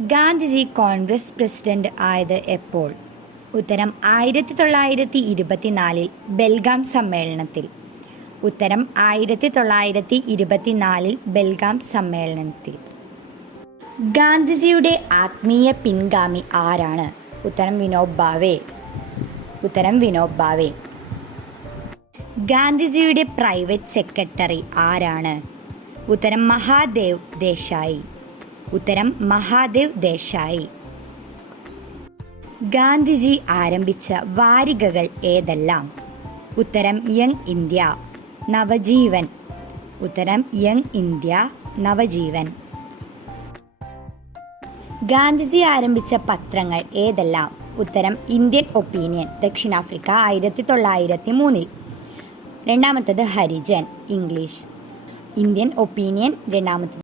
Gandhiji Congress president ആയത് എപ്പോൾ? ഉത്തരം 1924 ബെൽഗാം സമ്മേളനത്തിൽ. ഉത്തരം 1924 ബെൽഗാം സമ്മേളനത്തിൽ. ഗാന്ധിജിയുടെ ആത്മീയ പിൻഗാമി ആരാണ്? ഉത്തരം വിനോബ് ഭാവെ. ഉത്തരം വിനോബ് ഭാവെ. ഗാന്ധിജിയുടെ പ്രൈവറ്റ് സെക്രട്ടറി ആരാണ്? ഉത്തരം മഹാദേവ് ദേശായി. ഉത്തരം മഹാദേവ് ദേശായി. ഗാന്ധിജി ആരംഭിച്ച വാരികകൾ ഏതെല്ലാം? ഉത്തരം യങ് ഇന്ത്യ, നവജീവൻ. ഉത്തരം യങ് ഇന്ത്യ, നവജീവൻ. ഗാന്ധിജി ആരംഭിച്ച പത്രങ്ങൾ ഏതെല്ലാം? ഉത്തരം ഇന്ത്യൻ ഒപ്പീനിയൻ, ദക്ഷിണാഫ്രിക്ക, 1903. രണ്ടാമത്തത് ഹരിജൻ, ഇംഗ്ലീഷ്. ഇന്ത്യൻ ഒപ്പീനിയൻ രണ്ടാമത്തത്.